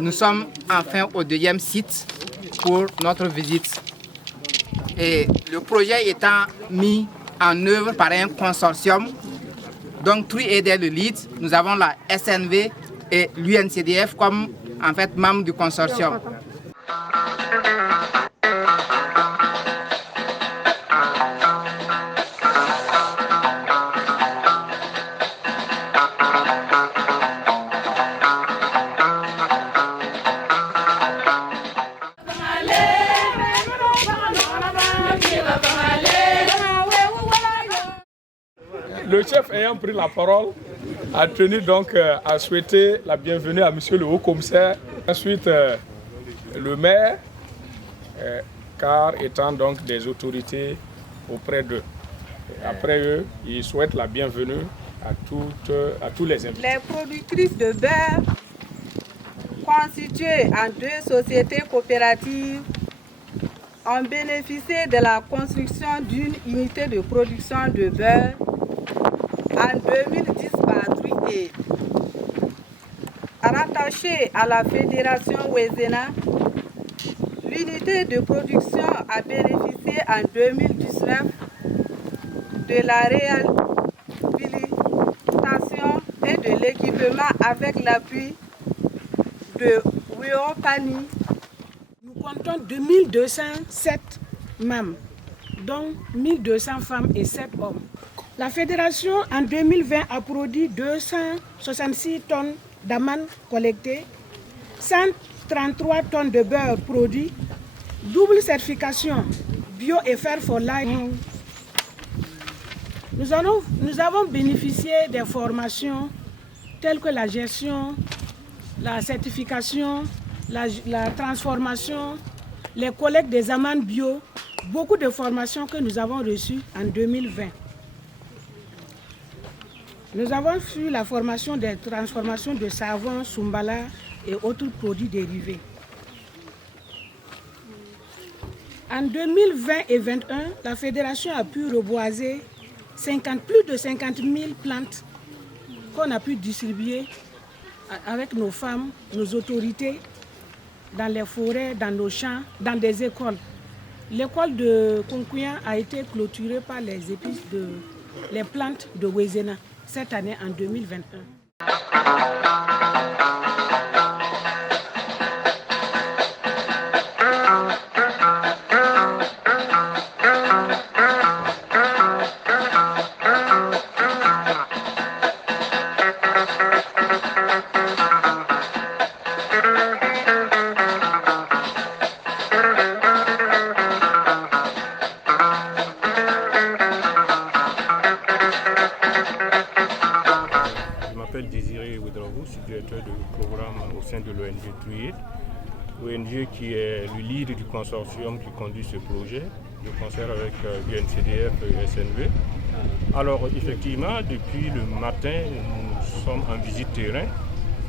Nous sommes enfin au deuxième site pour notre visite. Et le projet étant mis en œuvre par un consortium, donc TRI est le lead, nous avons la SNV et l'UNCDF comme en fait membres du consortium. Le chef ayant pris la parole a tenu donc à souhaiter la bienvenue à monsieur le haut-commissaire, ensuite le maire, car étant donc des autorités auprès d'eux. Après eux, ils souhaitent la bienvenue à tous les invités. Les productrices de beurre, constituées en 2 sociétés coopératives, ont bénéficié de la construction d'une unité de production de beurre en 2010 par TRI. Rattachée à la Fédération Wezena, l'unité de production a bénéficié en 2019 de la réhabilitation et de l'équipement avec l'appui de Weopani. Nous comptons 2207 membres, dont 1200 femmes et 7 hommes. La fédération en 2020 a produit 266 tonnes d'amandes collectées, 133 tonnes de beurre produit, double certification bio et Fair for Life. Nous avons bénéficié des formations telles que la gestion, la certification, la transformation, les collectes des amandes bio, beaucoup de formations que nous avons reçues en 2020. Nous avons fait la formation des transformations de savon, sumbala et autres produits dérivés. En 2020 et 2021, la fédération a pu reboiser plus de 50 000 plantes qu'on a pu distribuer avec nos femmes, nos autorités, dans les forêts, dans nos champs, dans des écoles. L'école de Konkouyan a été clôturée par les plantes de Wezena cette année en 2021. De l'ONG TRI, ONG qui est le leader du consortium qui conduit ce projet, de concert avec l'UNCDF et SNV. Alors effectivement, depuis le matin, nous sommes en visite terrain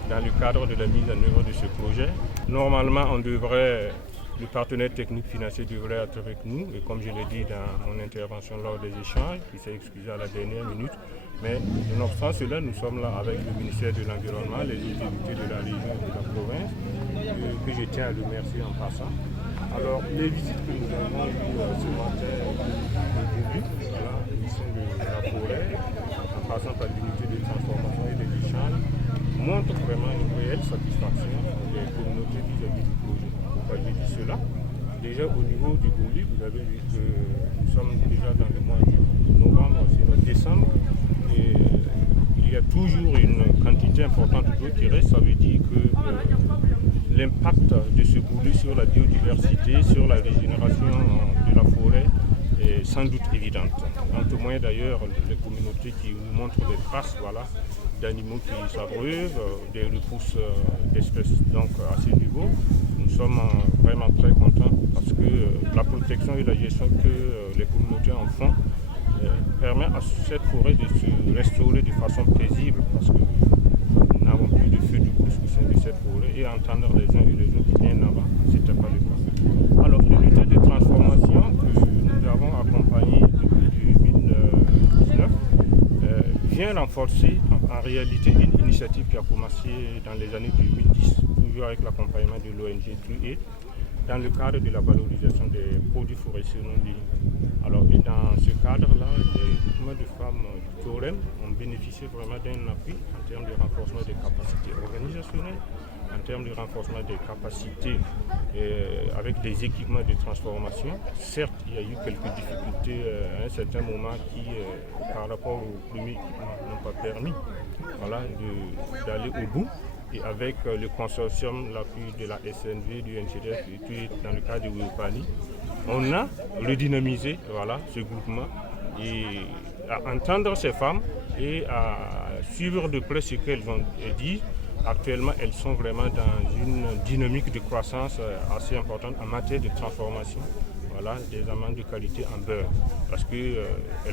dans le cadre de la mise en œuvre de ce projet. Normalement, le partenaire technique financier devrait être avec nous, et comme je l'ai dit dans mon intervention lors des échanges, il s'est excusé à la dernière minute. Mais nonobstant cela, nous sommes là avec le ministère de l'Environnement, les autorités de la région et de la province, que je tiens à remercier en passant. Alors, les visites que nous avons eues ce matin au début, au sein de la forêt, en passant par l'unité de transformation et de l'échange, montrent vraiment une réelle satisfaction des communautés vis-à-vis du projet. Pourquoi je dis cela? Déjà au niveau du Gouli, vous avez vu que nous sommes déjà dans le mois de novembre, sinon décembre. Et il y a toujours une quantité importante d'eau qui reste, ça veut dire que l'impact de ce Gouli sur la biodiversité, sur la régénération de la forêt est sans doute évidente. En témoigne d'ailleurs les communautés qui nous montrent des traces d'animaux qui s'abreuvent, des repousses d'espèces. Donc à ce niveau, nous sommes vraiment très contents parce que la protection et la gestion que les communautés en font permet à cette forêt de se restaurer de façon paisible parce que nous n'avons plus de feu de brousse au sein de cette forêt et entendre les uns et les autres bien avant, ce n'était pas le cas. Alors l'unité de transformation que nous avons accompagnée depuis 2019 vient renforcer en réalité une initiative qui a commencé dans les années 2010, toujours avec l'accompagnement de l'ONG TrueAid, dans le cadre de la valorisation des produits forestiers non lignés. Alors, et dans ce cadre-là, les groupements de femmes du Torem ont bénéficié vraiment d'un appui en termes de renforcement des capacités organisationnelles, en termes de renforcement des capacités avec des équipements de transformation. Certes, il y a eu quelques difficultés à un certain moment qui, par rapport aux premiers équipements, n'ont pas permis d'aller au bout. Et avec le consortium, l'appui de la SNV, du NCDF et tout dans le cadre de Wéopani, on a redynamisé ce groupement et à entendre ces femmes et à suivre de près ce qu'elles ont dit. Actuellement, elles sont vraiment dans une dynamique de croissance assez importante en matière de transformation des amandes de qualité en beurre. Parce qu'elles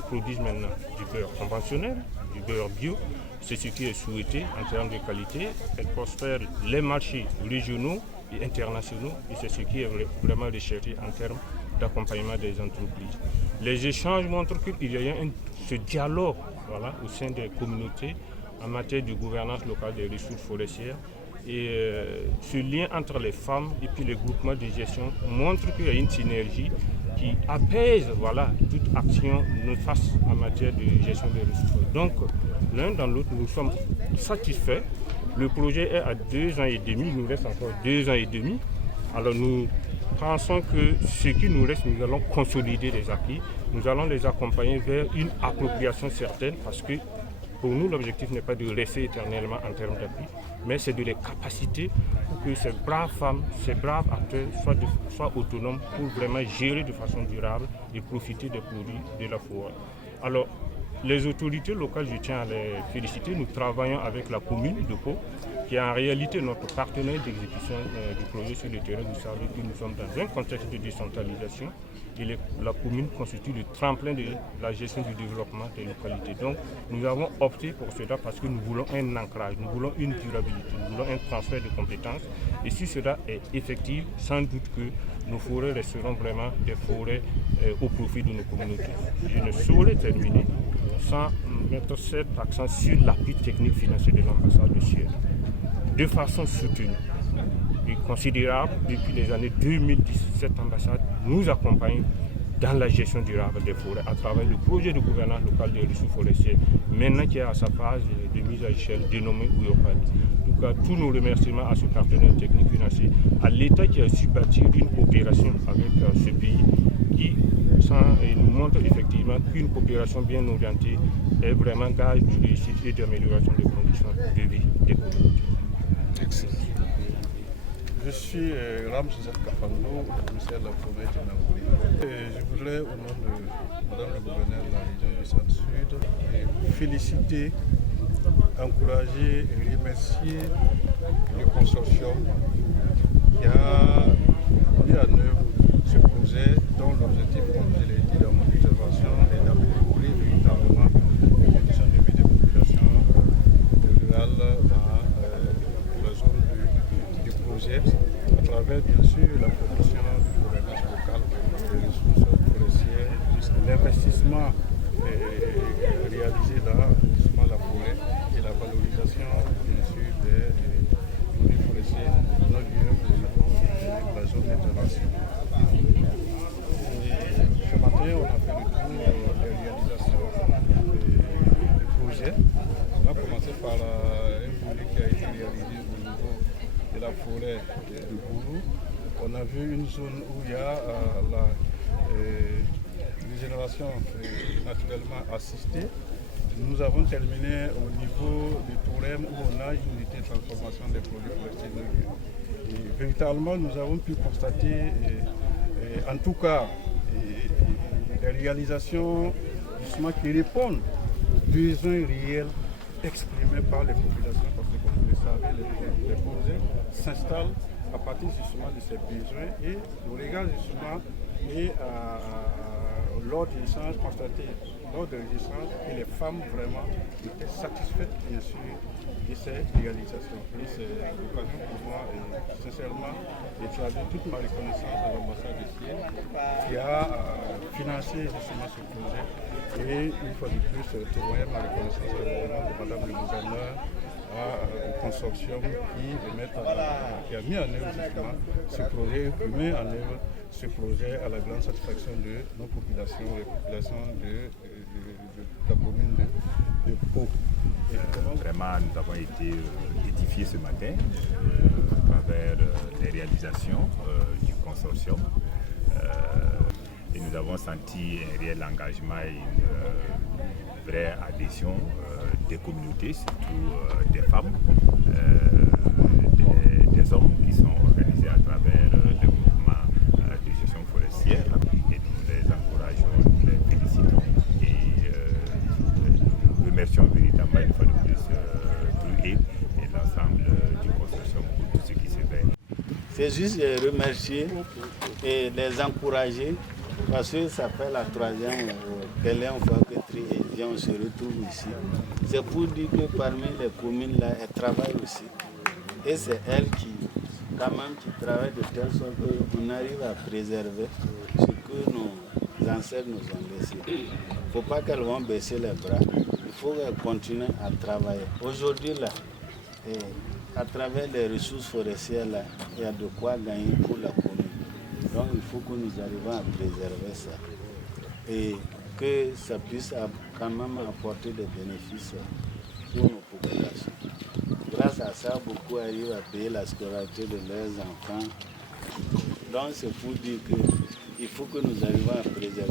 produisent maintenant du beurre conventionnel, du beurre bio. C'est ce qui est souhaité en termes de qualité. Elles prospèrent les marchés régionaux et internationaux et c'est ce qui est vraiment recherché en termes d'accompagnement des entreprises. Les échanges montrent qu'il y a ce dialogue au sein des communautés en matière de gouvernance locale des ressources forestières. Et ce lien entre les femmes et puis les groupements de gestion montre qu'il y a une synergie qui apaise toute action néfaste en matière de gestion des ressources. Donc, l'un dans l'autre, nous sommes satisfaits. Le projet est à 2 ans et demi, il nous reste encore 2 ans et demi. Alors nous pensons que ce qui nous reste, nous allons consolider les acquis. Nous allons les accompagner vers une appropriation certaine parce que pour nous, l'objectif n'est pas de rester éternellement en termes d'appui, mais c'est de les capaciter pour que ces braves femmes, ces braves acteurs soient autonomes pour vraiment gérer de façon durable et profiter des produits de la forêt. Alors, les autorités locales, je tiens à les féliciter. Nous travaillons avec la commune de Pau, qui est en réalité notre partenaire d'exécution du projet sur le terrain. Vous savez que nous sommes dans un contexte de décentralisation et la commune constitue le tremplin de la gestion du développement des localités. Donc nous avons opté pour cela parce que nous voulons un ancrage, nous voulons une durabilité, nous voulons un transfert de compétences. Et si cela est effectif, sans doute que nos forêts resteront vraiment des forêts au profit de nos communautés. Je ne saurais terminer sans mettre cet accent sur l'appui technique financier de l'ambassade de Suède. De façon soutenue et considérable, depuis les années 2010, cette ambassade nous accompagne dans la gestion durable des forêts à travers le projet de gouvernance locale des ressources forestières, maintenant qui est à sa phase de mise à échelle dénommée Wéopani. En tout cas, tous nos remerciements à ce partenaire technique financier, à l'État qui a su bâtir une coopération avec ce pays qui nous montre effectivement qu'une coopération bien orientée est vraiment gage de réussite et d'amélioration des conditions de vie des communautés. Merci. Je suis Ramses Kafando, commissaire de la forêt de Nagouri. Je voudrais, au nom de Madame le gouverneur de la région du Centre-Sud, féliciter, encourager et remercier le consortium qui a mis en œuvre ce projet dont l'objectif, comme je l'ai dit dans mon intervention, est d'améliorer véritablement les conditions de vie des populations rurales dans la zone du projet, à travers bien sûr la promotion de gouvernance locale des ressources forestières, l'investissement réalisé dans justement la forêt et la valorisation bien sûr des produits forestiers non liés de la zone d'intervention. Ce matin, on a fait le tour des réalisations du projet. On a commencé par un volet qui a été réalisé au niveau de la forêt de Bourou. On a vu une zone où il y a la régénération naturellement assistée. Nous avons terminé au niveau du Torem où on a une unité de transformation des produits forestiers. Véritablement, nous avons pu constater, en tout cas, des réalisations justement qui répondent aux besoins réels exprimés par les populations, parce que comme vous le savez, les projets s'installent à partir justement de ces besoins et au regard justement et lors des échanges constatés, lors des échanges, que les femmes vraiment étaient satisfaites bien sûr de ces réalisations. Et c'est l'occasion pour moi, sincèrement, de traduire toute ma reconnaissance à l'ambassade de Suède qui a financé justement ce projet. Et une fois de plus, témoigner ma reconnaissance à Madame le gouverneur au consortium qui a mis en œuvre justement ce projet, qui met en œuvre ce projet à la grande satisfaction de nos populations, les populations de la commune de Pau. Vraiment, nous avons été édifiés ce matin à travers les réalisations du consortium. Et nous avons senti un réel engagement et une vraie adhésion des communautés, surtout des femmes, des hommes qui sont organisés à travers le mouvement de gestion forestière. Et nous les encourageons, nous les félicitons et nous remercions véritablement une fois de plus TruAid et l'ensemble du consortium pour tout ce qui se fait. C'est juste les remercier et les encourager parce que ça fait la troisième fois que TruAid vient, on se retrouve ici. C'est pour dire que parmi les communes là, elles travaillent aussi. Et c'est elles qui, quand même, qui travaillent de telle sorte qu'on arrive à préserver ce que nos ancêtres nous ont laissé. Il ne faut pas qu'elles vont baisser les bras. Il faut qu'elles continuent à travailler. Aujourd'hui, là, à travers les ressources forestières, là, il y a de quoi gagner pour la commune. Donc il faut que nous arrivions à préserver ça. Et que ça puisse quand même apporter des bénéfices pour nos populations. Grâce à ça, beaucoup arrivent à payer la scolarité de leurs enfants. Donc c'est pour dire qu'il faut que nous arrivions à préserver